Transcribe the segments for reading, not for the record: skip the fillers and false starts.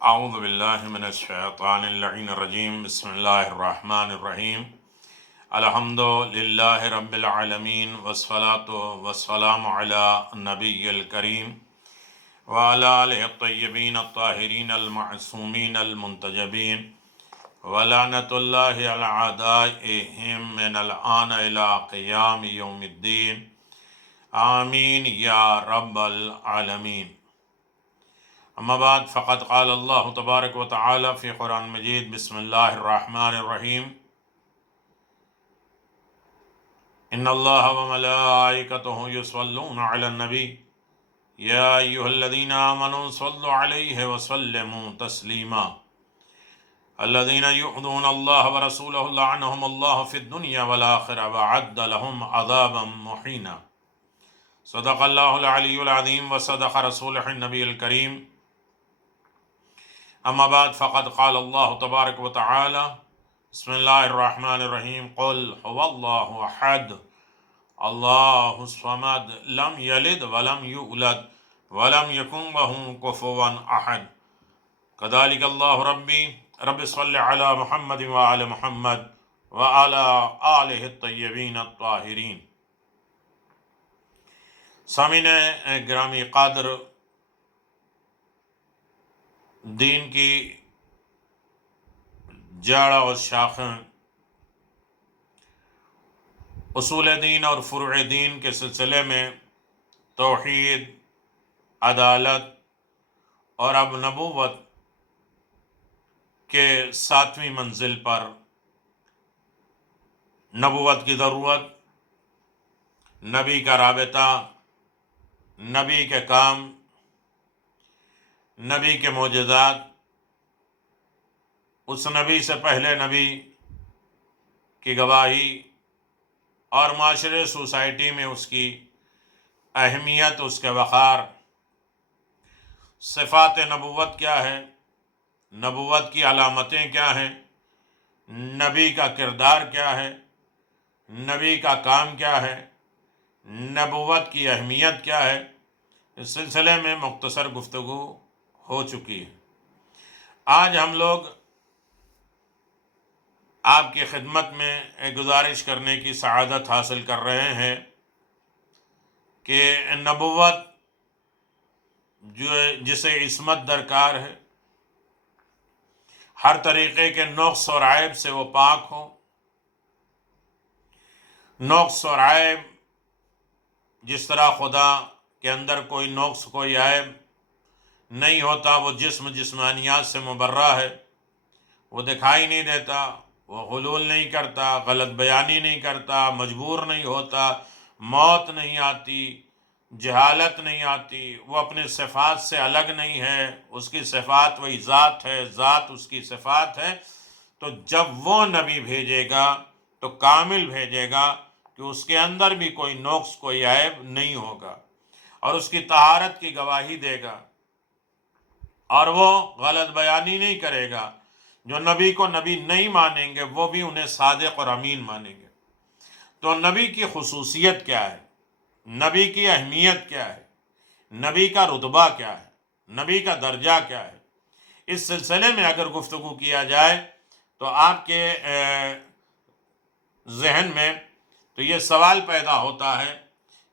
اعوذ باللہ من الشیطان اللعین الرجیم بسم اللہ الرحمن الرحیم الحمد للہ رب العالمین والصلاة والسلام علی النبی الکریم وعلی آلہ الطیبین الطاہرین المعصومین المنتجبین ولعنۃ اللہ علی اعدائہم من الآن الی قیام یوم الدین آمین یا رب العالمین۔ اما بعد فقد قال اللہ تبارک و تعالی فی قرآن مجید بسم اللہ الرحمن الرحیم ان اللہ وملائکتہ یصلون علی النبی یا ایہا الذین آمنوا صلوا علیہ وسلموا تسلیما الذین یؤذون اللہ ورسولہ لعنہم اللہ فی الدنیا والآخرہ وعد لہم عذابا مہینا۔ صدق اللہ العلی العظیم وصدق رسولہ النبی الکریم۔ اما بعد فقد قال اللہ تبارک و تعالی بسم اللہ الرحمن الرحیم قل هو اللہ احد اللہ الصمد لم یلد ولم یولد ولم یکن له کفوا احد کذالک اللہ ربی رب صل علی محمد وآل محمد وعلی آلہ الطیبین الطاہرین۔ سامعین گرامی قادر، دین کی جڑ اور شاخیں، اصول دین اور فروع دین کے سلسلے میں توحید، عدالت اور اب نبوت کے 7ویں منزل پر نبوت کی ضرورت، نبی کا رابطہ، نبی کے کام، نبی کے معجزات، اس نبی سے پہلے نبی کی گواہی اور معاشرے سوسائٹی میں اس کی اہمیت، اس کے وقار، صفات نبوت کیا ہے، نبوت کی علامتیں کیا ہیں، نبی کا کردار کیا ہے، نبی کا کام کیا ہے، نبوت کی اہمیت کیا ہے، اس سلسلے میں مختصر گفتگو ہو چکی ہے۔ آج ہم لوگ آپ کی خدمت میں ایک گزارش کرنے کی سعادت حاصل کر رہے ہیں کہ نبوت جسے عصمت درکار ہے، ہر طریقے کے نقص اور عیب سے وہ پاک ہو، نقص اور عیب جس طرح خدا کے اندر کوئی نقص، کوئی عیب نہیں ہوتا، وہ جسمانیات سے مبرہ ہے، وہ دکھائی نہیں دیتا، وہ غلول نہیں کرتا، غلط بیانی نہیں کرتا، مجبور نہیں ہوتا، موت نہیں آتی، جہالت نہیں آتی، وہ اپنے صفات سے الگ نہیں ہے، اس کی صفات وہی ذات ہے، ذات اس کی صفات ہے۔ تو جب وہ نبی بھیجے گا تو کامل بھیجے گا کہ اس کے اندر بھی کوئی نقص، کوئی عیب نہیں ہوگا، اور اس کی طہارت کی گواہی دے گا، اور وہ غلط بیانی نہیں کرے گا۔ جو نبی کو نبی نہیں مانیں گے وہ بھی انہیں صادق اور امین مانیں گے۔ تو نبی کی خصوصیت کیا ہے، نبی کی اہمیت کیا ہے، نبی کا رتبہ کیا ہے، نبی کا درجہ کیا ہے، اس سلسلے میں اگر گفتگو کیا جائے تو آپ کے ذہن میں تو یہ سوال پیدا ہوتا ہے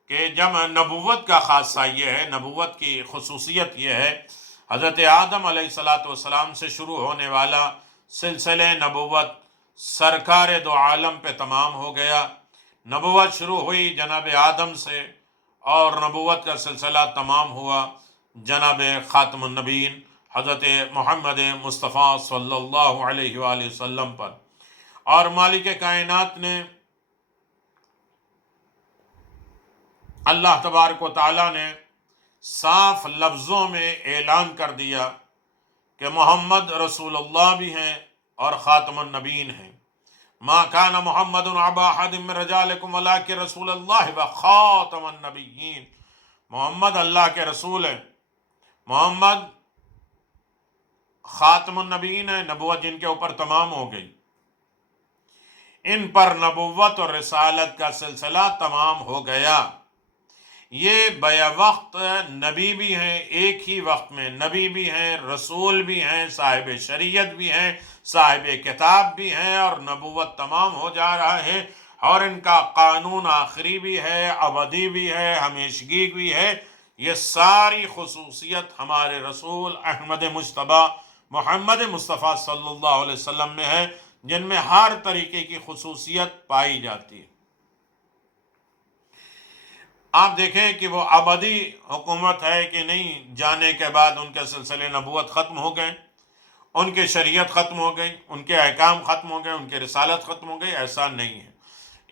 کہ جب نبوت کا خاصہ یہ ہے، نبوت کی خصوصیت یہ ہے، حضرت آدم علیہ السلام سے شروع ہونے والا سلسلہ نبوت سرکار دو عالم پہ تمام ہو گیا۔ نبوت شروع ہوئی جناب آدم سے، اور نبوت کا سلسلہ تمام ہوا جناب خاتم النبیین حضرت محمد مصطفیٰ صلی اللہ علیہ وآلہ وسلم پر۔ اور مالک کائنات نے، اللہ تبارک و تعالیٰ نے صاف لفظوں میں اعلان کر دیا کہ محمد رسول اللہ بھی ہیں اور خاتم النبیین ہیں۔ ما کان محمد ابا احد من رجالکم ولکن رسول اللہ وخاتم النبیین۔ محمد اللہ کے رسول ہیں، محمد خاتم النبیین ہیں، نبوت جن کے اوپر تمام ہو گئی، ان پر نبوت اور رسالت کا سلسلہ تمام ہو گیا۔ یہ بیک وقت نبی بھی ہیں، ایک ہی وقت میں نبی بھی ہیں، رسول بھی ہیں، صاحب شریعت بھی ہیں، صاحب کتاب بھی ہیں، اور نبوت تمام ہو جا رہا ہے، اور ان کا قانون آخری بھی ہے، ابدی بھی ہے، ہمیشگی بھی ہے۔ یہ ساری خصوصیت ہمارے رسول احمد مجتبیٰ محمد مصطفیٰ صلی اللہ علیہ وسلم میں ہے، جن میں ہر طریقے کی خصوصیت پائی جاتی ہے۔ آپ دیکھیں کہ وہ ابدی حکومت ہے کہ نہیں، جانے کے بعد ان کے سلسلے نبوت ختم ہو گئے، ان کے شریعت ختم ہو گئی، ان کے احکام ختم ہو گئے، ان کے رسالت ختم ہو گئی، ایسا نہیں ہے۔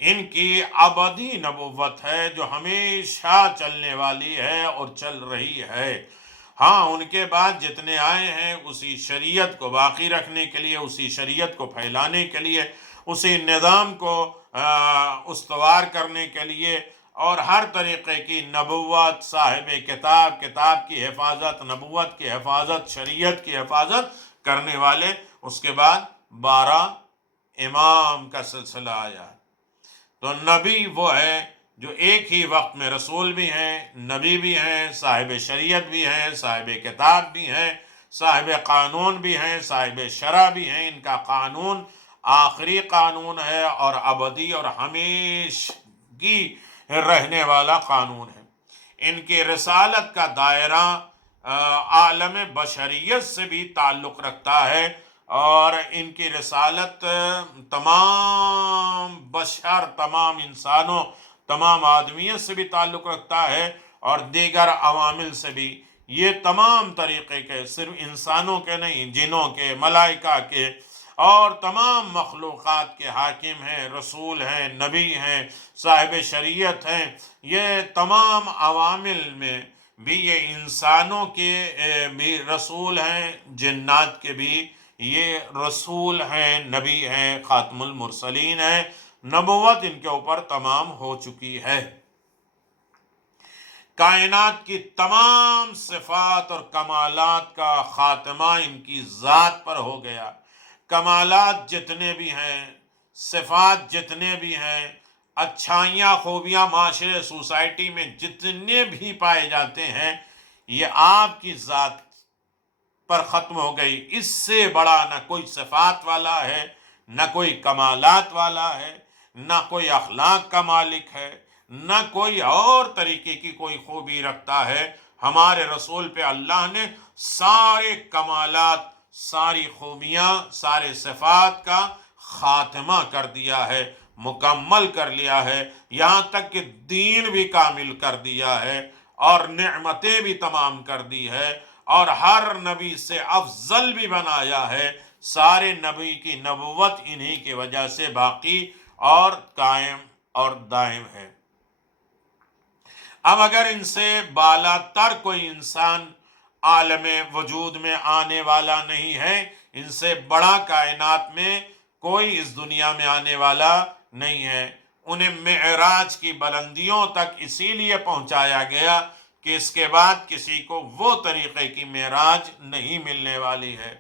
ان کی ابدی نبوت ہے جو ہمیشہ چلنے والی ہے اور چل رہی ہے۔ ہاں، ان کے بعد جتنے آئے ہیں اسی شریعت کو باقی رکھنے کے لیے، اسی شریعت کو پھیلانے کے لیے، اسی نظام کو استوار کرنے کے لیے، اور ہر طریقے کی نبوت، صاحب کتاب، کتاب کی حفاظت، نبوت کی حفاظت، شریعت کی حفاظت کرنے والے، اس کے بعد 12 امام کا سلسلہ آیا۔ تو نبی وہ ہے جو ایک ہی وقت میں رسول بھی ہیں، نبی بھی ہیں، صاحب شریعت بھی ہیں، صاحب کتاب بھی ہیں، صاحب قانون بھی ہیں، صاحب شرع بھی ہیں۔ ان کا قانون آخری قانون ہے اور ابدی اور ہمیشگی رہنے والا قانون ہے۔ ان کی رسالت کا دائرہ عالم بشریت سے بھی تعلق رکھتا ہے، اور ان کی رسالت تمام بشر، تمام انسانوں، تمام آدمیت سے بھی تعلق رکھتا ہے، اور دیگر عوامل سے بھی۔ یہ تمام طریقے کے، صرف انسانوں کے نہیں، جنوں کے، ملائکہ کے، اور تمام مخلوقات کے حاکم ہیں، رسول ہیں، نبی ہیں، صاحب شریعت ہیں۔ یہ تمام عوامل میں بھی یہ انسانوں کے بھی رسول ہیں، جنات کے بھی یہ رسول ہیں، نبی ہیں، خاتم المرسلین ہیں۔ نبوت ان کے اوپر تمام ہو چکی ہے۔ کائنات کی تمام صفات اور کمالات کا خاتمہ ان کی ذات پر ہو گیا۔ کمالات جتنے بھی ہیں، صفات جتنے بھی ہیں، اچھائیاں، خوبیاں معاشرے، سوسائٹی میں جتنے بھی پائے جاتے ہیں، یہ آپ کی ذات پر ختم ہو گئی۔ اس سے بڑا نہ کوئی صفات والا ہے، نہ کوئی کمالات والا ہے، نہ کوئی اخلاق کا مالک ہے، نہ کوئی اور طریقے کی کوئی خوبی رکھتا ہے۔ ہمارے رسول پہ اللہ نے سارے کمالات، ساری خوبیاں، سارے صفات کا خاتمہ کر دیا ہے، مکمل کر لیا ہے، یہاں تک کہ دین بھی کامل کر دیا ہے، اور نعمتیں بھی تمام کر دی ہے، اور ہر نبی سے افضل بھی بنایا ہے۔ سارے نبی کی نبوت انہی کی وجہ سے باقی اور قائم اور دائم ہے۔ اب اگر ان سے بالا تر کوئی انسان عالم وجود میں آنے والا نہیں ہے، ان سے بڑا کائنات میں کوئی اس دنیا میں آنے والا نہیں ہے۔ انہیں معراج کی بلندیوں تک اسی لیے پہنچایا گیا کہ اس کے بعد کسی کو وہ طریقے کی معراج نہیں ملنے والی ہے،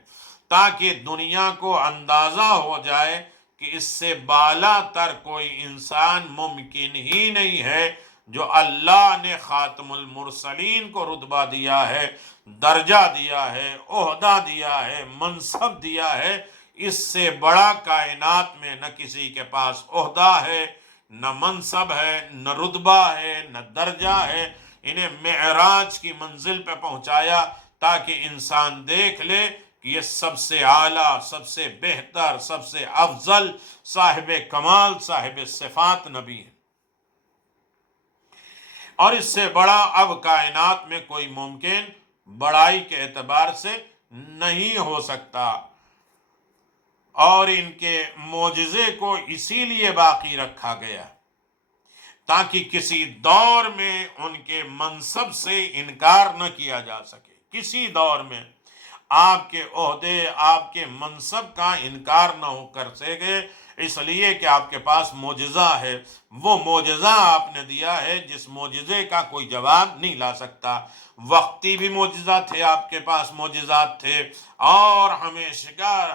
تاکہ دنیا کو اندازہ ہو جائے کہ اس سے بالا تر کوئی انسان ممکن ہی نہیں ہے۔ جو اللہ نے خاتم المرسلین کو رتبہ دیا ہے، درجہ دیا ہے، عہدہ دیا ہے، منصب دیا ہے، اس سے بڑا کائنات میں نہ کسی کے پاس عہدہ ہے، نہ منصب ہے، نہ رتبہ ہے، نہ درجہ ہے۔ انہیں معراج کی منزل پہ پہنچایا تاکہ انسان دیکھ لے کہ یہ سب سے اعلیٰ، سب سے بہتر، سب سے افضل، صاحب کمال، صاحب صفات نبی ہے۔ اور اس سے بڑا اب کائنات میں کوئی ممکن بڑائی کے اعتبار سے نہیں ہو سکتا۔ اور ان کے معجزے کو اسی لیے باقی رکھا گیا تاکہ کسی دور میں ان کے منصب سے انکار نہ کیا جا سکے۔ کسی دور میں آپ کے عہدے، آپ کے منصب کا انکار نہ ہو کر سکے، اس لیے کہ آپ کے پاس معجزہ ہے۔ وہ معجزہ آپ نے دیا ہے جس معجزے کا کوئی جواب نہیں لا سکتا۔ وقتی بھی معجزہ تھے، آپ کے پاس معجزات تھے، اور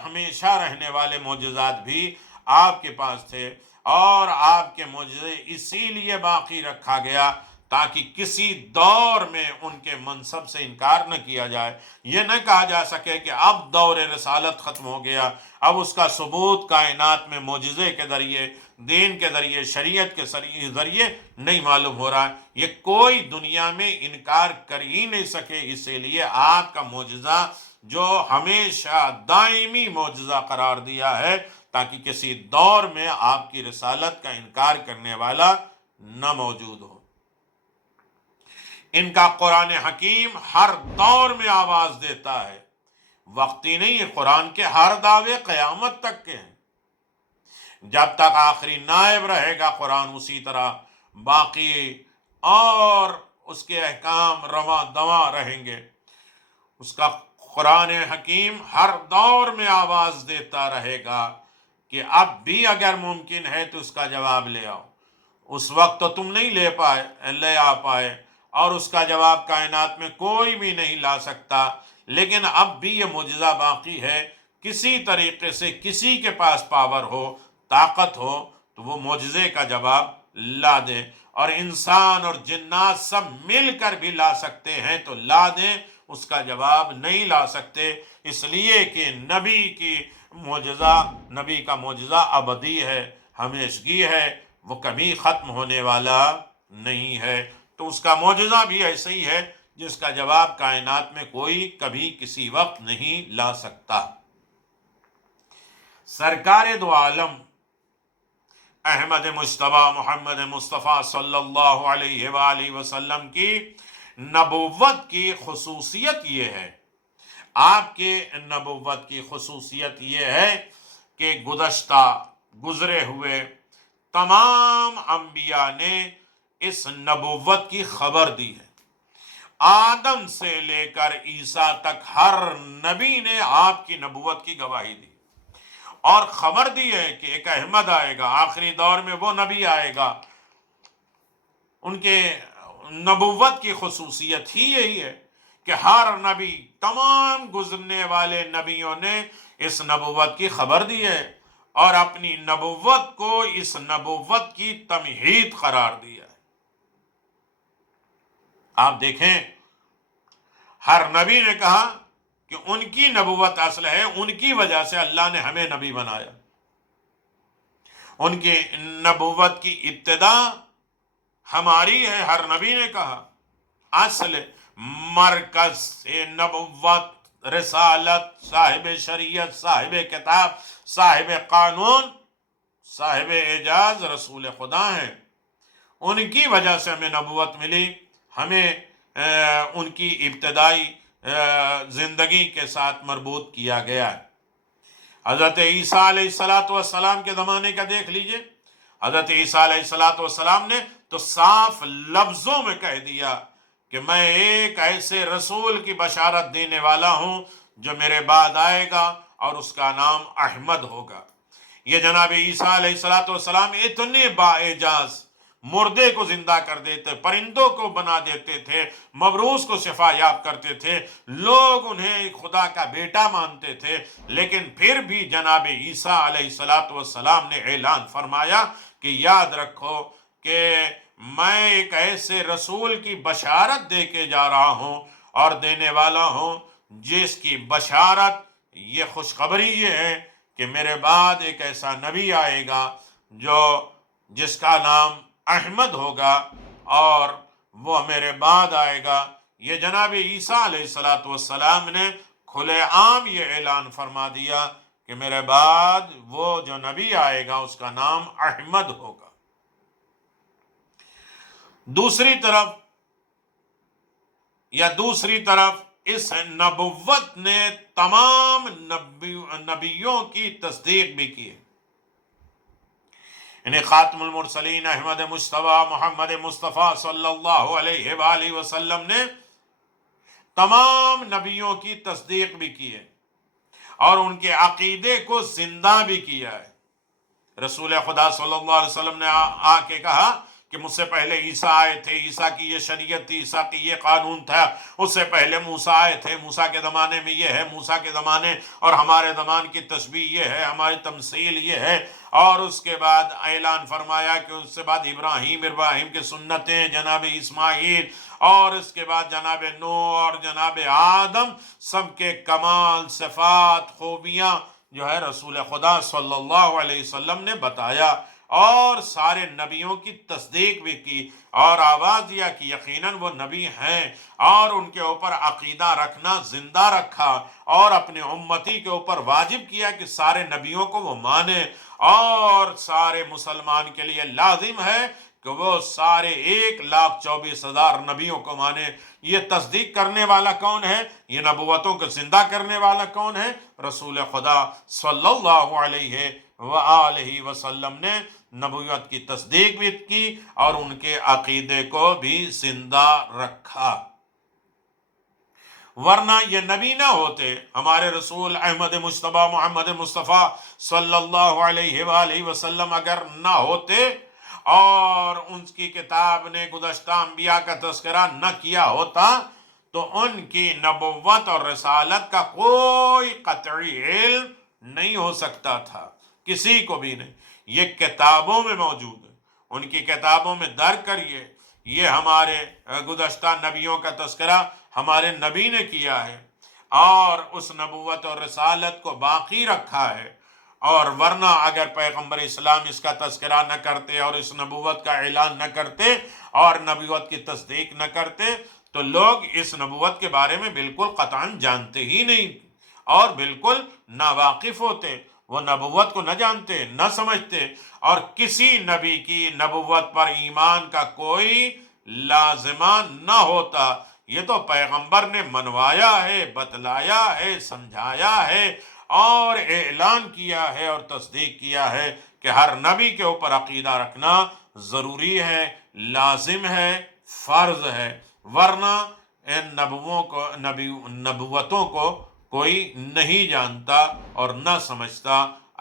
ہمیشہ رہنے والے معجزات بھی آپ کے پاس تھے، اور آپ کے معجزے اسی لیے باقی رکھا گیا تاکہ کسی دور میں ان کے منصب سے انکار نہ کیا جائے، یہ نہ کہا جا سکے کہ اب دور رسالت ختم ہو گیا، اب اس کا ثبوت کائنات میں معجزے کے ذریعے، دین کے ذریعے، شریعت کے ذریعے نہیں معلوم ہو رہا ہے۔ یہ کوئی دنیا میں انکار کر ہی نہیں سکے، اسی لیے آپ کا معجزہ جو ہمیشہ دائمی معجزہ قرار دیا ہے، تاکہ کسی دور میں آپ کی رسالت کا انکار کرنے والا نہ موجود ہو۔ ان کا قرآن حکیم ہر دور میں آواز دیتا ہے، وقتی نہیں ہے، قرآن کے ہر دعوے قیامت تک کے ہیں۔ جب تک آخری نائب رہے گا قرآن اسی طرح باقی اور اس کے احکام رواں دواں رہیں گے۔ اس کا قرآن حکیم ہر دور میں آواز دیتا رہے گا کہ اب بھی اگر ممکن ہے تو اس کا جواب لے آؤ۔ اس وقت تو تم نہیں لے آ پائے، اور اس کا جواب کائنات میں کوئی بھی نہیں لا سکتا، لیکن اب بھی یہ معجزہ باقی ہے۔ کسی طریقے سے کسی کے پاس پاور ہو، طاقت ہو، تو وہ معجزے کا جواب لا دے، اور انسان اور جنات سب مل کر بھی لا سکتے ہیں تو لا دیں، اس کا جواب نہیں لا سکتے، اس لیے کہ نبی کا معجزہ ابدی ہے، ہمیشگی ہے، وہ کبھی ختم ہونے والا نہیں ہے۔ تو اس کا معجزہ بھی ایسا ہی ہے جس کا جواب کائنات میں کوئی کبھی کسی وقت نہیں لا سکتا۔ سرکار دو عالم احمد مجتبی محمد مصطفیٰ صلی اللہ علیہ وآلہ وسلم کی نبوت کی خصوصیت یہ ہے، آپ کے نبوت کی خصوصیت یہ ہے کہ گزرے ہوئے تمام انبیاء نے اس نبوت کی خبر دی ہے۔ آدم سے لے کر عیسیٰ تک ہر نبی نے آپ کی نبوت کی گواہی دی، اور خبر دی ہے کہ ایک احمد آئے گا، آخری دور میں وہ نبی آئے گا۔ ان کے نبوت کی خصوصیت ہی یہی ہے کہ ہر نبی، تمام گزرنے والے نبیوں نے اس نبوت کی خبر دی ہے، اور اپنی نبوت کو اس نبوت کی تمہید قرار دیا ہے۔ آپ دیکھیں، ہر نبی نے کہا کہ ان کی نبوت اصل ہے، ان کی وجہ سے اللہ نے ہمیں نبی بنایا۔ ان کی نبوت کی ابتدا ہماری ہے، ہر نبی نے کہا۔ اصل مرکز نبوت، رسالت، صاحب شریعت، صاحب کتاب، صاحب قانون، صاحب اعجاز رسول خدا ہیں۔ ان کی وجہ سے ہمیں نبوت ملی، ہمیں ان کی ابتدائی زندگی کے ساتھ مربوط کیا گیا ہے۔ حضرت عیسیٰ علیہ السلام کے زمانے کا دیکھ لیجئے، حضرت عیسیٰ علیہ السلام نے تو صاف لفظوں میں کہہ دیا کہ میں ایک ایسے رسول کی بشارت دینے والا ہوں جو میرے بعد آئے گا، اور اس کا نام احمد ہوگا۔ یہ جناب عیسیٰ علیہ السلام اتنے باعجاز، مردے کو زندہ کر دیتے، پرندوں کو بنا دیتے تھے، مبروس کو شفا یاب کرتے تھے، لوگ انہیں خدا کا بیٹا مانتے تھے، لیکن پھر بھی جناب عیسیٰ علیہ السلام نے اعلان فرمایا کہ یاد رکھو کہ میں ایک ایسے رسول کی بشارت دے کے جا رہا ہوں اور دینے والا ہوں جس کی بشارت، یہ خوشخبری یہ ہے کہ میرے بعد ایک ایسا نبی آئے گا جس کا نام احمد ہوگا، اور وہ میرے بعد آئے گا۔ یہ جناب عیسیٰ علیہ السلام نے کھلے عام یہ اعلان فرما دیا کہ میرے بعد وہ جو نبی آئے گا اس کا نام احمد ہوگا۔ دوسری طرف اس نبوت نے تمام نبیوں کی تصدیق بھی کی ہے۔ یعنی خاتم المرسلین احمد مجتبی محمد مصطفیٰ صلی اللہ علیہ وآلہ وسلم نے تمام نبیوں کی تصدیق بھی کی ہے، اور ان کے عقیدے کو زندہ بھی کیا ہے۔ رسول خدا صلی اللہ علیہ وسلم نے آ کے کہا کہ مجھ سے پہلے عیسیٰ آئے تھے، عیسیٰ کی یہ شریعت تھی، عیسیٰ کی یہ قانون تھا، اس سے پہلے موسیٰ آئے تھے، موسیٰ کے زمانے میں یہ ہے، موسیٰ کے زمانے اور ہمارے زمان کی تشبیہ یہ ہے، ہماری تمثیل یہ ہے، اور اس کے بعد اعلان فرمایا کہ اس سے بعد ابراہیم کی سنتیں، جناب اسماعیل، اور اس کے بعد جناب نوح اور جناب آدم، سب کے کمال، صفات، خوبیاں جو ہے رسول خدا صلی اللہ علیہ وسلم نے بتایا، اور سارے نبیوں کی تصدیق بھی کی، اور آواز دیا کہ یقیناً وہ نبی ہیں، اور ان کے اوپر عقیدہ رکھنا زندہ رکھا، اور اپنے امتی کے اوپر واجب کیا کہ سارے نبیوں کو وہ مانے، اور سارے مسلمان کے لیے لازم ہے کہ وہ سارے 1,24,000 نبیوں کو مانے۔ یہ تصدیق کرنے والا کون ہے؟ یہ نبوتوں کو زندہ کرنے والا کون ہے؟ رسول خدا صلی اللہ علیہ وآلہ وسلم نے نبوت کی تصدیق بھی کی اور ان کے عقیدے کو بھی زندہ رکھا۔ ورنہ یہ نبی نہ ہوتے، ہمارے رسول احمد مجتبی محمد مصطفیٰ صلی اللہ علیہ وآلہ وسلم اگر نہ ہوتے اور ان کی کتاب نے گزشتہ انبیاء کا تذکرہ نہ کیا ہوتا تو ان کی نبوت اور رسالت کا کوئی قطعی علم نہیں ہو سکتا تھا، کسی کو بھی نہیں۔ یہ کتابوں میں موجود ہے، ان کی کتابوں میں درج کریے، یہ ہمارے گزشتہ نبیوں کا تذکرہ ہمارے نبی نے کیا ہے اور اس نبوت اور رسالت کو باقی رکھا ہے، اور ورنہ اگر پیغمبر اسلام اس کا تذکرہ نہ کرتے اور اس نبوت کا اعلان نہ کرتے اور نبوت کی تصدیق نہ کرتے تو لوگ اس نبوت کے بارے میں بالکل قطعاً جانتے ہی نہیں اور بالکل ناواقف ہوتے، وہ نبوت کو نہ جانتے، نہ سمجھتے، اور کسی نبی کی نبوت پر ایمان کا کوئی لازمہ نہ ہوتا۔ یہ تو پیغمبر نے منوایا ہے، بتلایا ہے، سمجھایا ہے اور اعلان کیا ہے اور تصدیق کیا ہے کہ ہر نبی کے اوپر عقیدہ رکھنا ضروری ہے، لازم ہے، فرض ہے، ورنہ ان نبوتوں کو کوئی نہیں جانتا اور نہ سمجھتا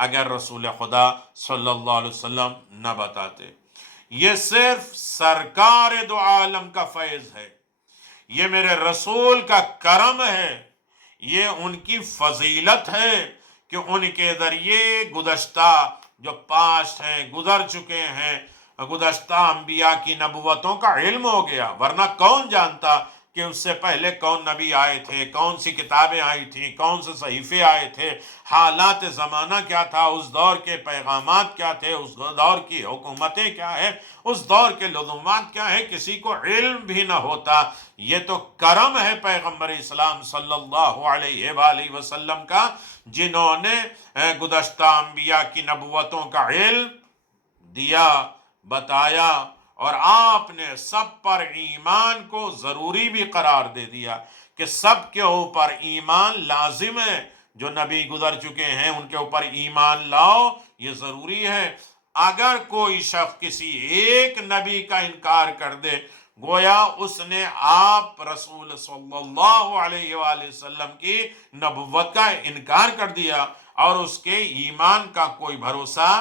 اگر رسول خدا صلی اللہ علیہ وسلم نہ بتاتے۔ یہ صرف سرکار دو عالم کا فیض ہے، یہ میرے رسول کا کرم ہے، یہ ان کی فضیلت ہے کہ ان کے ذریعے گزشتہ جو پاسٹ ہیں، گزر چکے ہیں، گزشتہ انبیاء کی نبوتوں کا علم ہو گیا، ورنہ کون جانتا کہ اس سے پہلے کون نبی آئے تھے، کون سی کتابیں آئی تھیں، کون سے صحیفے آئے تھے، حالات زمانہ کیا تھا، اس دور کے پیغامات کیا تھے، اس دور کی حکومتیں کیا ہے، اس دور کے لزومات کیا ہے، کسی کو علم بھی نہ ہوتا۔ یہ تو کرم ہے پیغمبر اسلام صلی اللہ علیہ وآلہ وسلم کا، جنہوں نے گزشتہ انبیاء کی نبوتوں کا علم دیا، بتایا، اور آپ نے سب پر ایمان کو ضروری بھی قرار دے دیا کہ سب کے اوپر ایمان لازم ہے، جو نبی گزر چکے ہیں ان کے اوپر ایمان لاؤ، یہ ضروری ہے۔ اگر کوئی شخص کسی ایک نبی کا انکار کر دے گویا اس نے آپ رسول صلی اللہ علیہ وآلہ وسلم کی نبوت کا انکار کر دیا اور اس کے ایمان کا کوئی بھروسہ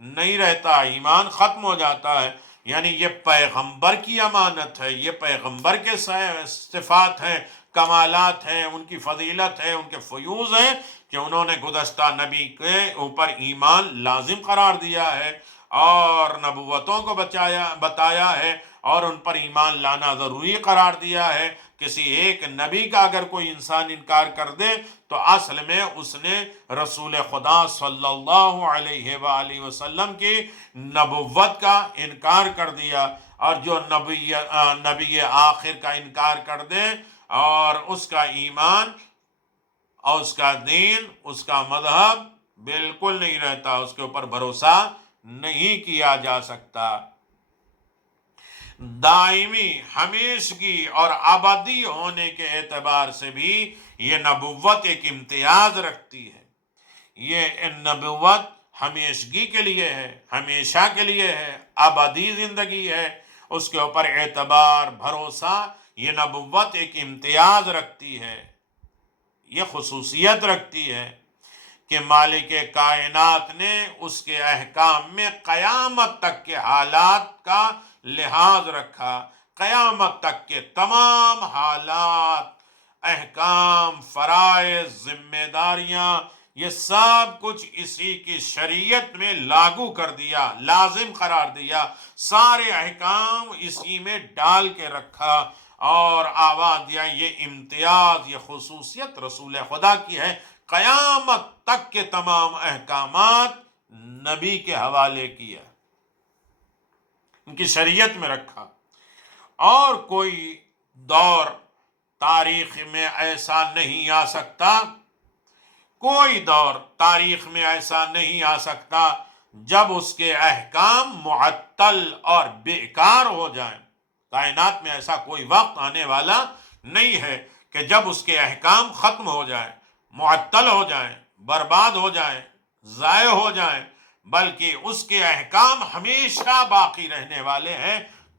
نہیں رہتا، ایمان ختم ہو جاتا ہے۔ یعنی یہ پیغمبر کی امانت ہے، یہ پیغمبر کے صفات ہیں، کمالات ہیں، ان کی فضیلت ہے، ان کے فیوض ہیں کہ انہوں نے گزشتہ نبی کے اوپر ایمان لازم قرار دیا ہے اور نبوتوں کو بتایا ہے اور ان پر ایمان لانا ضروری قرار دیا ہے۔ کسی ایک نبی کا اگر کوئی انسان انکار کر دے تو اصل میں اس نے رسول خدا صلی اللہ علیہ وآلہ وسلم کی نبوت کا انکار کر دیا، اور جو نبی آخر کا انکار کر دے اور اس کا ایمان اور اس کا دین، اس کا مذہب بالکل نہیں رہتا، اس کے اوپر بھروسہ نہیں کیا جا سکتا۔ دائمی، ہمیشگی اور ابدی ہونے کے اعتبار سے بھی یہ نبوت ایک امتیاز رکھتی ہے۔ یہ نبوت ہمیشگی کے لیے ہے، ہمیشہ کے لیے ہے، ابدی زندگی ہے، اس کے اوپر اعتبار، بھروسہ، یہ نبوت ایک امتیاز رکھتی ہے، یہ خصوصیت رکھتی ہے کہ مالک کائنات نے اس کے احکام میں قیامت تک کے حالات کا لحاظ رکھا، قیامت تک کے تمام حالات، احکام، فرائض، ذمہ داریاں، یہ سب کچھ اسی کی شریعت میں لاگو کر دیا، لازم قرار دیا، سارے احکام اسی میں ڈال کے رکھا اور آواز دیا یہ امتیاز، یہ خصوصیت رسول خدا کی ہے، قیامت تک کے تمام احکامات نبی کے حوالے کیا، ان کی شریعت میں رکھا۔ اور کوئی دور تاریخ میں ایسا نہیں آ سکتا، کوئی دور تاریخ میں ایسا نہیں آ سکتا جب اس کے احکام معطل اور بیکار ہو جائیں۔ کائنات میں ایسا کوئی وقت آنے والا نہیں ہے کہ جب اس کے احکام ختم ہو جائیں، معطل ہو جائیں، برباد ہو جائیں، ضائع ہو جائیں، بلکہ اس کے احکام ہمیشہ باقی رہنے والے ہیں،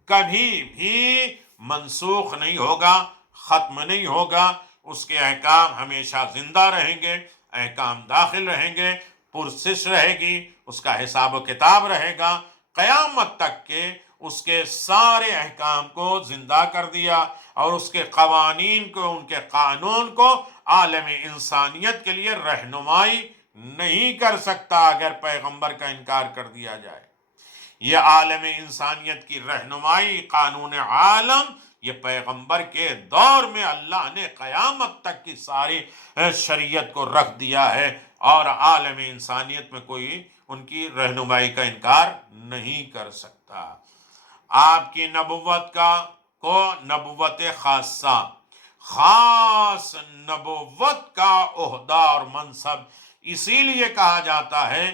کبھی بھی منسوخ نہیں ہوگا، ختم نہیں ہوگا، اس کے احکام ہمیشہ زندہ رہیں گے، احکام داخل رہیں گے، پرسش رہے گی، اس کا حساب و کتاب رہے گا، قیامت تک کے اس کے سارے احکام کو زندہ کر دیا اور اس کے قوانین کو، ان کے قانون کو عالم انسانیت کے لیے رہنمائی نہیں کر سکتا اگر پیغمبر کا انکار کر دیا جائے۔ یہ عالم انسانیت کی رہنمائی، قانون عالم، یہ پیغمبر کے دور میں اللہ نے قیامت تک کی ساری شریعت کو رکھ دیا ہے، اور عالم انسانیت میں کوئی ان کی رہنمائی کا انکار نہیں کر سکتا۔ آپ کی نبوت کو نبوت خاصہ، خاص نبوت کا عہدہ اور منصب اسی لیے کہا جاتا ہے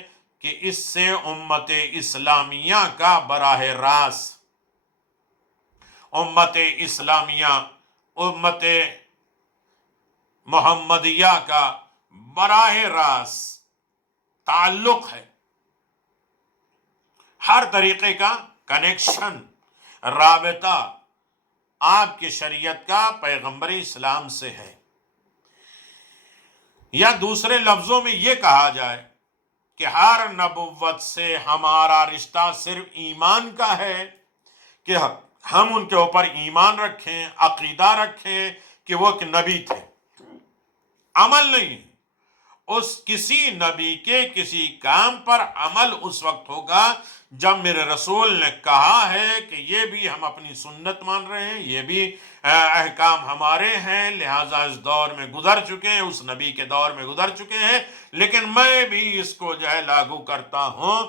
کہ اس سے امت اسلامیہ کا براہ راست، امت اسلامیہ، امت محمدیہ کا براہ راست تعلق ہے، ہر طریقے کا کنیکشن، رابطہ آپ کی شریعت کا پیغمبر اسلام سے ہے۔ یا دوسرے لفظوں میں یہ کہا جائے کہ ہر نبوت سے ہمارا رشتہ صرف ایمان کا ہے، کہ ہم ان کے اوپر ایمان رکھیں، عقیدہ رکھیں کہ وہ ایک نبی تھے، عمل نہیں۔ اس کسی نبی کے کسی کام پر عمل اس وقت ہوگا جب میرے رسول نے کہا ہے کہ یہ بھی ہم اپنی سنت مان رہے ہیں، یہ بھی احکام ہمارے ہیں، لہٰذا اس دور میں گزر چکے ہیں، اس نبی کے دور میں گزر چکے ہیں، لیکن میں بھی اس کو لاگو کرتا ہوں،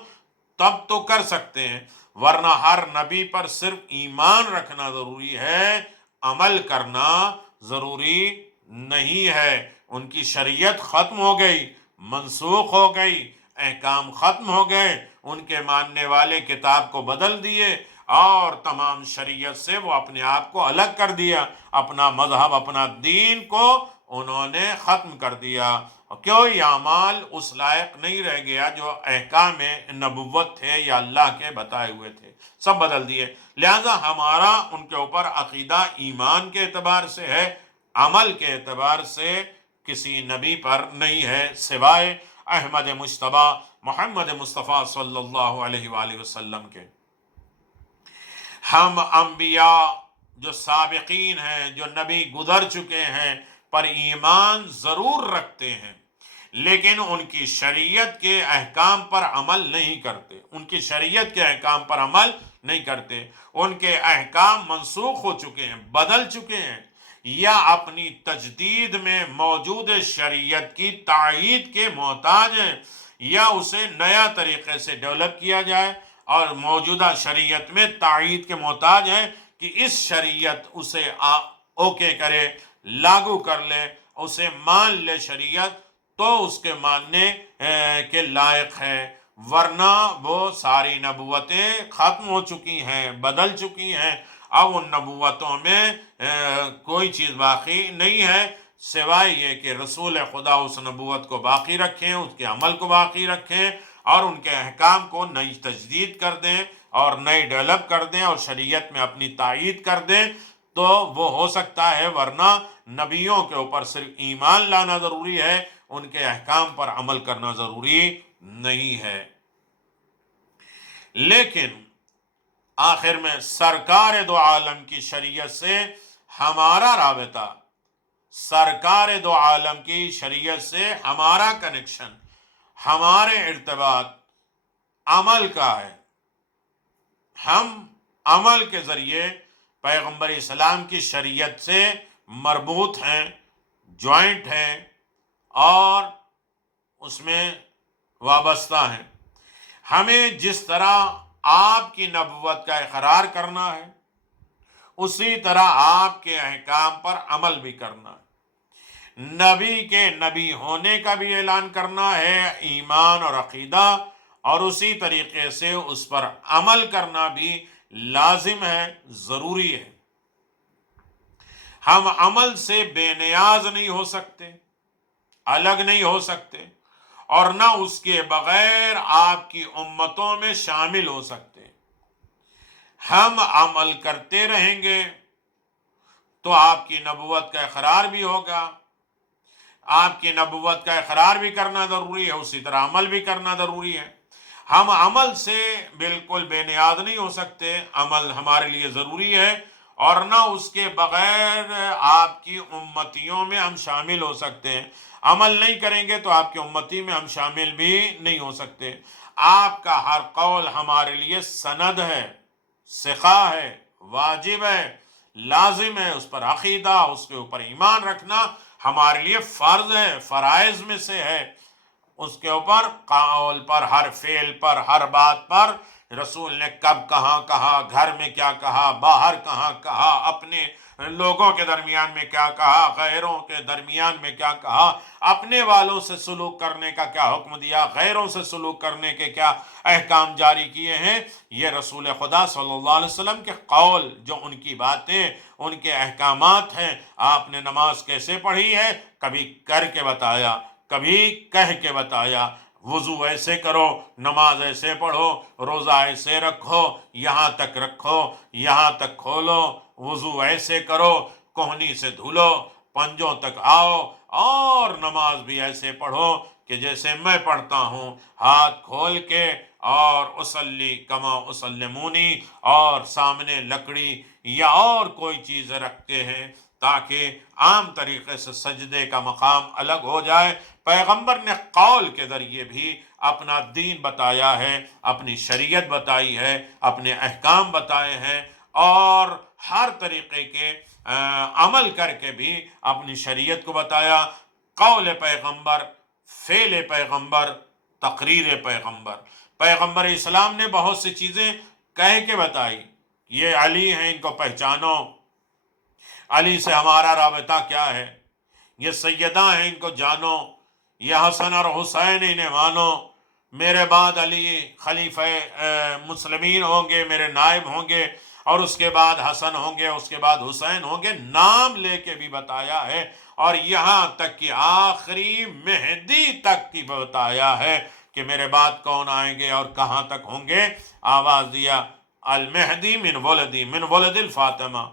تب تو کر سکتے ہیں، ورنہ ہر نبی پر صرف ایمان رکھنا ضروری ہے، عمل کرنا ضروری نہیں ہے۔ ان کی شریعت ختم ہو گئی، منسوخ ہو گئی، احکام ختم ہو گئے، ان کے ماننے والے کتاب کو بدل دیے اور تمام شریعت سے وہ اپنے آپ کو الگ کر دیا، اپنا مذہب، اپنا دین کو انہوں نے ختم کر دیا، کوئی اعمال اس لائق نہیں رہ گیا جو احکام نبوت تھے یا اللہ کے بتائے ہوئے تھے، سب بدل دیے۔ لہذا ہمارا ان کے اوپر عقیدہ ایمان کے اعتبار سے ہے، عمل کے اعتبار سے کسی نبی پر نہیں ہے سوائے احمد مجتبیٰ محمد مصطفیٰ صلی اللہ علیہ وآلہ وسلم کے۔ ہم انبیاء جو سابقین ہیں، جو نبی گزر چکے ہیں، پر ایمان ضرور رکھتے ہیں، لیکن ان کی شریعت کے احکام پر عمل نہیں کرتے، ان کی شریعت کے احکام پر عمل نہیں کرتے، ان کے احکام منسوخ ہو چکے ہیں، بدل چکے ہیں، یا اپنی تجدید میں موجود شریعت کی تائید کے محتاج ہیں، یا اسے نیا طریقے سے ڈیولپ کیا جائے اور موجودہ شریعت میں تائید کے محتاج ہیں کہ اس شریعت اسے اوکے کرے، لاگو کر لے، اسے مان لے شریعت، تو اس کے ماننے کے لائق ہے، ورنہ وہ ساری نبوتیں ختم ہو چکی ہیں، بدل چکی ہیں، اب ان نبوتوں میں کوئی چیز باقی نہیں ہے سوائے یہ کہ رسول خدا اس نبوت کو باقی رکھیں، اس کے عمل کو باقی رکھیں اور ان کے احکام کو نئی تجدید کر دیں اور نئی ڈیولپ کر دیں اور شریعت میں اپنی تائید کر دیں، تو وہ ہو سکتا ہے، ورنہ نبیوں کے اوپر صرف ایمان لانا ضروری ہے، ان کے احکام پر عمل کرنا ضروری نہیں ہے۔ لیکن آخر میں سرکار دو عالم کی شریعت سے ہمارا رابطہ، سرکار دو عالم کی شریعت سے ہمارا کنیکشن، ہمارے ارتباط عمل کا ہے۔ ہم عمل کے ذریعے پیغمبر اسلام کی شریعت سے مربوط ہیں، جوائنٹ ہیں اور اس میں وابستہ ہیں۔ ہمیں جس طرح آپ کی نبوت کا اقرار کرنا ہے، اسی طرح آپ کے احکام پر عمل بھی کرنا ہے۔ نبی کے نبی ہونے کا بھی اعلان کرنا ہے، ایمان اور عقیدہ، اور اسی طریقے سے اس پر عمل کرنا بھی لازم ہے، ضروری ہے۔ ہم عمل سے بے نیاز نہیں ہو سکتے، الگ نہیں ہو سکتے، اور نہ اس کے بغیر آپ کی امتوں میں شامل ہو سکتے۔ ہم عمل کرتے رہیں گے تو آپ کی نبوت کا اقرار بھی ہوگا، آپ کی نبوت کا اقرار بھی کرنا ضروری ہے، اسی طرح عمل بھی کرنا ضروری ہے۔ ہم عمل سے بالکل بے نیاز نہیں ہو سکتے، عمل ہمارے لیے ضروری ہے، اور نہ اس کے بغیر آپ کی امتیوں میں ہم شامل ہو سکتے ہیں۔ عمل نہیں کریں گے تو آپ کی امتی میں ہم شامل بھی نہیں ہو سکتے۔ آپ کا ہر قول ہمارے لیے سند ہے، ثقہ ہے، واجب ہے، لازم ہے۔ اس پر عقیدہ، اس کے اوپر ایمان رکھنا ہمارے لیے فرض ہے، فرائض میں سے ہے۔ اس کے اوپر قول پر، ہر فعل پر، ہر بات پر رسول نے کب کہاں کہا، گھر میں کیا کہا، باہر کہاں کہا، اپنے لوگوں کے درمیان میں کیا کہا، غیروں کے درمیان میں کیا کہا، اپنے والوں سے سلوک کرنے کا کیا حکم دیا، غیروں سے سلوک کرنے کے کیا احکام جاری کیے ہیں، یہ رسول خدا صلی اللہ علیہ وسلم کے قول، جو ان کی باتیں، ان کے احکامات ہیں۔ آپ نے نماز کیسے پڑھی ہے، کبھی کر کے بتایا، کبھی کہہ کے بتایا۔ وضو ایسے کرو، نماز ایسے پڑھو، روزہ ایسے رکھو، یہاں تک رکھو، یہاں تک کھولو، وضو ایسے کرو، کوہنی سے دھلو، پنجوں تک آؤ، اور نماز بھی ایسے پڑھو کہ جیسے میں پڑھتا ہوں، ہاتھ کھول کے، اور اصلی کما اسلمونی، اور سامنے لکڑی یا اور کوئی چیز رکھتے ہیں تاکہ عام طریقے سے سجدے کا مقام الگ ہو جائے۔ پیغمبر نے قول کے ذریعے بھی اپنا دین بتایا ہے، اپنی شریعت بتائی ہے، اپنے احکام بتائے ہیں، اور ہر طریقے کے عمل کر کے بھی اپنی شریعت کو بتایا۔ قول پیغمبر، فعل پیغمبر، تقریر پیغمبر۔ پیغمبر اسلام نے بہت سی چیزیں کہہ کے بتائی، یہ علی ہیں، ان کو پہچانو، علی سے ہمارا رابطہ کیا ہے، یہ سیدہ ہیں، ان کو جانو، یہ حسن اور حسین، انہیں مانو، میرے بعد علی خلیفہ مسلمین ہوں گے، میرے نائب ہوں گے، اور اس کے بعد حسن ہوں گے، اس کے بعد حسین ہوں گے، نام لے کے بھی بتایا ہے، اور یہاں تک کہ آخری مہدی تک کی بتایا ہے کہ میرے بعد کون آئیں گے اور کہاں تک ہوں گے۔ آواز دیا، المہدی من ولدی، من ولد الفاطمہ،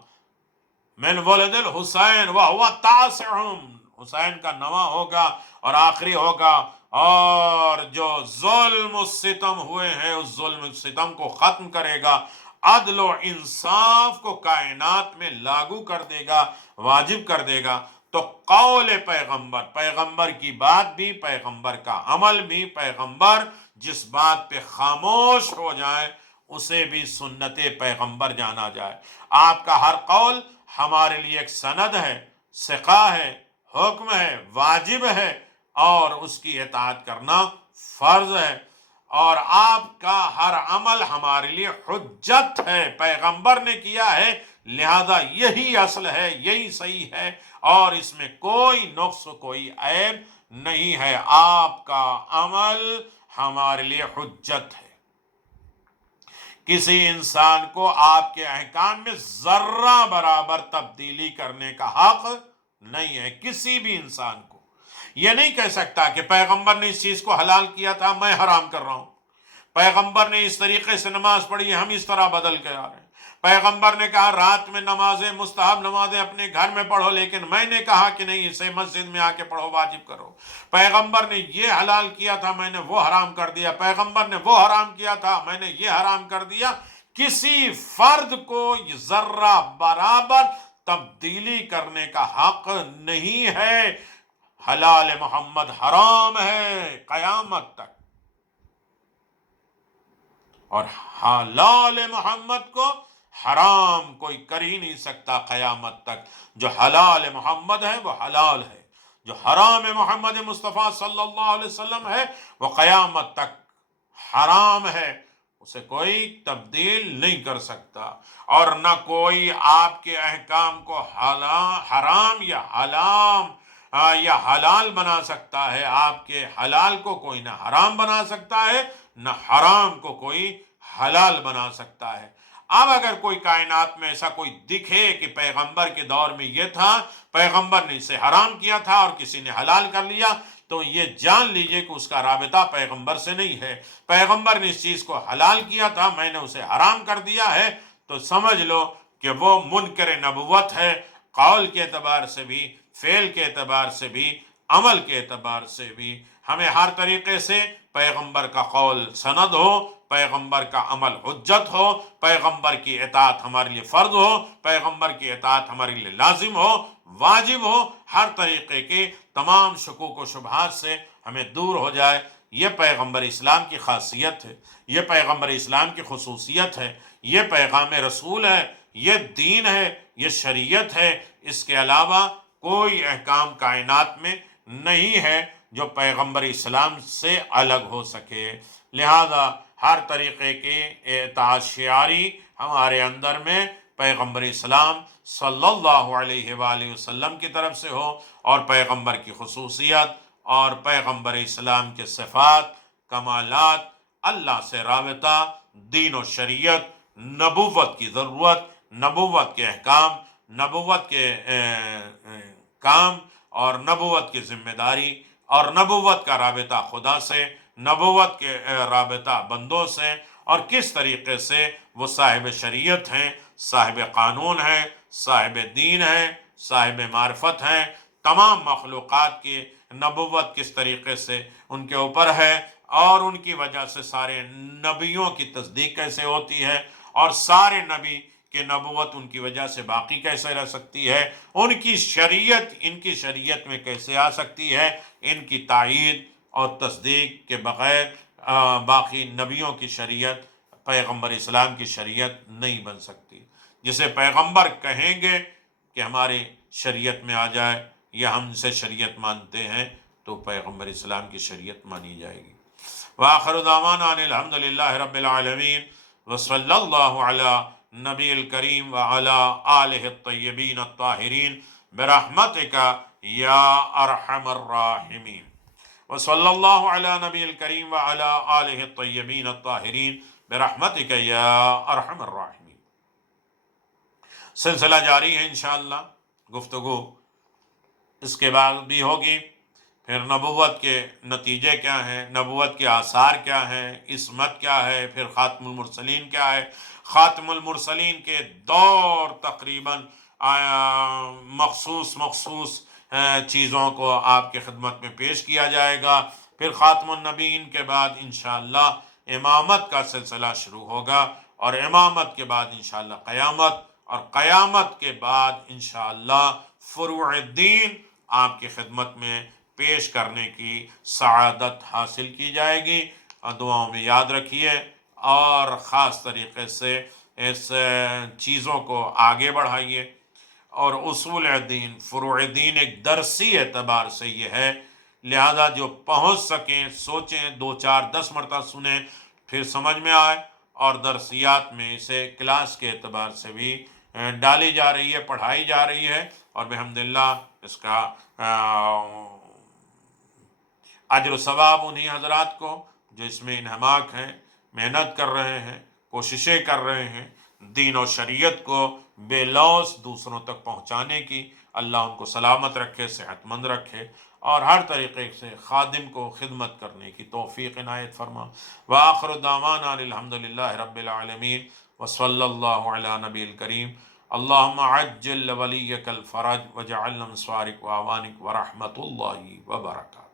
من ولد الحسین وہو تاسعہم، حسین کا نواں ہوگا اور آخری ہوگا، اور جو ظلم و ستم ہوئے ہیں اس ظلم و ستم کو ختم کرے گا، عدل و انصاف کو کائنات میں لاگو کر دے گا، واجب کر دے گا۔ تو قول پیغمبر، پیغمبر کی بات بھی، پیغمبر کا عمل بھی، پیغمبر جس بات پہ خاموش ہو جائے اسے بھی سنت پیغمبر جانا جائے۔ آپ کا ہر قول ہمارے لیے ایک سند ہے، ثقہ ہے، حکم ہے، واجب ہے، اور اس کی اطاعت کرنا فرض ہے، اور آپ کا ہر عمل ہمارے لیے حجت ہے، پیغمبر نے کیا ہے، لہذا یہی اصل ہے، یہی صحیح ہے، اور اس میں کوئی نقص، کوئی عیب نہیں ہے۔ آپ کا عمل ہمارے لیے حجت ہے۔ کسی انسان کو آپ کے احکام میں ذرہ برابر تبدیلی کرنے کا حق نہیں ہے، کسی بھی انسان کو۔ یہ نہیں کہہ سکتا کہ پیغمبر نے اس چیز کو حلال کیا تھا، میں حرام کر رہا ہوں، پیغمبر نے اس طریقے سے نماز پڑھی، ہم اس طرح بدل کے آ رہے ہیں، پیغمبر نے کہا رات میں نمازیں، مستحب نمازیں اپنے گھر میں پڑھو، لیکن میں نے کہا کہ نہیں، اسے مسجد میں آ کے پڑھو، واجب کرو، پیغمبر نے یہ حلال کیا تھا، میں نے وہ حرام کر دیا، پیغمبر نے وہ حرام کیا تھا، میں نے یہ حرام کر دیا۔ کسی فرد کو ذرہ برابر تبدیلی کرنے کا حق نہیں ہے۔ حلال محمد حرام ہے قیامت تک، اور حلال محمد کو حرام کوئی کر ہی نہیں سکتا قیامت تک۔ جو حلال محمد ہے وہ حلال ہے، جو حرام محمد مصطفیٰ صلی اللہ علیہ وسلم ہے وہ قیامت تک حرام ہے، اسے کوئی تبدیل نہیں کر سکتا، اور نہ کوئی آپ کے احکام کو حرام یا حلال بنا سکتا ہے۔ آپ کے حلال کو کوئی نہ حرام بنا سکتا ہے، نہ حرام کو کوئی حلال بنا سکتا ہے۔ اب اگر کوئی کائنات میں ایسا کوئی دکھے کہ پیغمبر کے دور میں یہ تھا، پیغمبر نے اسے حرام کیا تھا اور کسی نے حلال کر لیا، تو یہ جان لیجئے کہ اس کا رابطہ پیغمبر سے نہیں ہے۔ پیغمبر نے اس چیز کو حلال کیا تھا، میں نے اسے حرام کر دیا ہے، تو سمجھ لو کہ وہ منکر نبوت ہے، قول کے اعتبار سے بھی، فعل کے اعتبار سے بھی، عمل کے اعتبار سے بھی۔ ہمیں ہر طریقے سے پیغمبر کا قول سند ہو، پیغمبر کا عمل حجت ہو، پیغمبر کی اطاعت ہمارے لیے فرض ہو، پیغمبر کی اطاعت ہمارے لیے لازم ہو، واجب ہو، ہر طریقے کے تمام شکوک و شبہات سے ہمیں دور ہو جائے۔ یہ پیغمبر اسلام کی خاصیت ہے، یہ پیغمبر اسلام کی خصوصیت ہے، یہ پیغام رسول ہے، یہ دین ہے، یہ شریعت ہے۔ اس کے علاوہ کوئی احکام کائنات میں نہیں ہے جو پیغمبر اسلام سے الگ ہو سکے۔ لہذا ہر طریقے کے اطاعت شعاری ہمارے اندر میں پیغمبر اسلام صلی اللہ علیہ وآلہ وسلم کی طرف سے ہو، اور پیغمبر کی خصوصیت اور پیغمبر اسلام کے صفات، کمالات، اللہ سے رابطہ، دین و شریعت، نبوت کی ضرورت، نبوت کے احکام، نبوت کے کام، اور نبوت کی ذمہ داری، اور نبوت کا رابطہ خدا سے، نبوت کے رابطہ بندوں سے، اور کس طریقے سے وہ صاحب شریعت ہیں، صاحب قانون ہیں، صاحب دین ہیں، صاحب معرفت ہیں۔ تمام مخلوقات کی نبوت کس طریقے سے ان کے اوپر ہے، اور ان کی وجہ سے سارے نبیوں کی تصدیق کیسے ہوتی ہے، اور سارے نبی کہ نبوت ان کی وجہ سے باقی کیسے رہ سکتی ہے، ان کی شریعت ان کی شریعت میں کیسے آ سکتی ہے، ان کی تائید اور تصدیق کے بغیر باقی نبیوں کی شریعت، پیغمبر اسلام کی شریعت نہیں بن سکتی۔ جسے پیغمبر کہیں گے کہ ہماری شریعت میں آ جائے یا ہم سے شریعت مانتے ہیں، تو پیغمبر اسلام کی شریعت مانی جائے گی۔ وآخر دعوانا ان الحمد للہ رب العالمین، وصلی اللہ علی نبی الکریم وعلی آلہ الطیبین الطاہرین برحمتک یا ارحم الراحمین، وصلی اللہ علی نبی الکریم وعلی آلہ الطیبین الطاہرین برحمتک یا ارحم الراحمین۔ سلسلہ جاری ہے انشاءاللہ، گفتگو اس کے بعد بھی ہوگی۔ پھر نبوت کے نتیجے کیا ہیں، نبوت کے آثار کیا ہیں، عصمت کیا ہے، پھر خاتم المرسلین کیا ہے۔ خاتم المرسلین کے دور تقریباً مخصوص چیزوں کو آپ کی خدمت میں پیش کیا جائے گا۔ پھر خاتم النبیین کے بعد انشاءاللہ امامت کا سلسلہ شروع ہوگا، اور امامت کے بعد انشاءاللہ قیامت، اور قیامت کے بعد انشاءاللہ فروع الدین آپ کی خدمت میں پیش کرنے کی سعادت حاصل کی جائے گی۔ دعاؤں میں یاد رکھیے، اور خاص طریقے سے اس چیزوں کو آگے بڑھائیے۔ اور اصول دین، فروع دین ایک درسی اعتبار سے یہ ہے، لہذا جو پہنچ سکیں سوچیں، 2 4 10 مرتبہ سنیں، پھر سمجھ میں آئے، اور درسیات میں اسے کلاس کے اعتبار سے بھی ڈالی جا رہی ہے، پڑھائی جا رہی ہے، اور بحمداللہ اس کا اجر و ثواب انہی حضرات کو جو اس میں انہماک ہیں، محنت کر رہے ہیں، کوششیں کر رہے ہیں دین و شریعت کو بے لوث دوسروں تک پہنچانے کی، اللہ ان کو سلامت رکھے، صحت مند رکھے، اور ہر طریقے سے خادم کو خدمت کرنے کی توفیق عنایت فرما۔ وآخر دعوانا الحمد للہ رب العالمین، وصلی اللہ علی نبی الکریم۔ اللہم عجل ولیک الفرج، وجعلنا من صوارک وعوانک ورحمۃ اللہ وبرکاتہ۔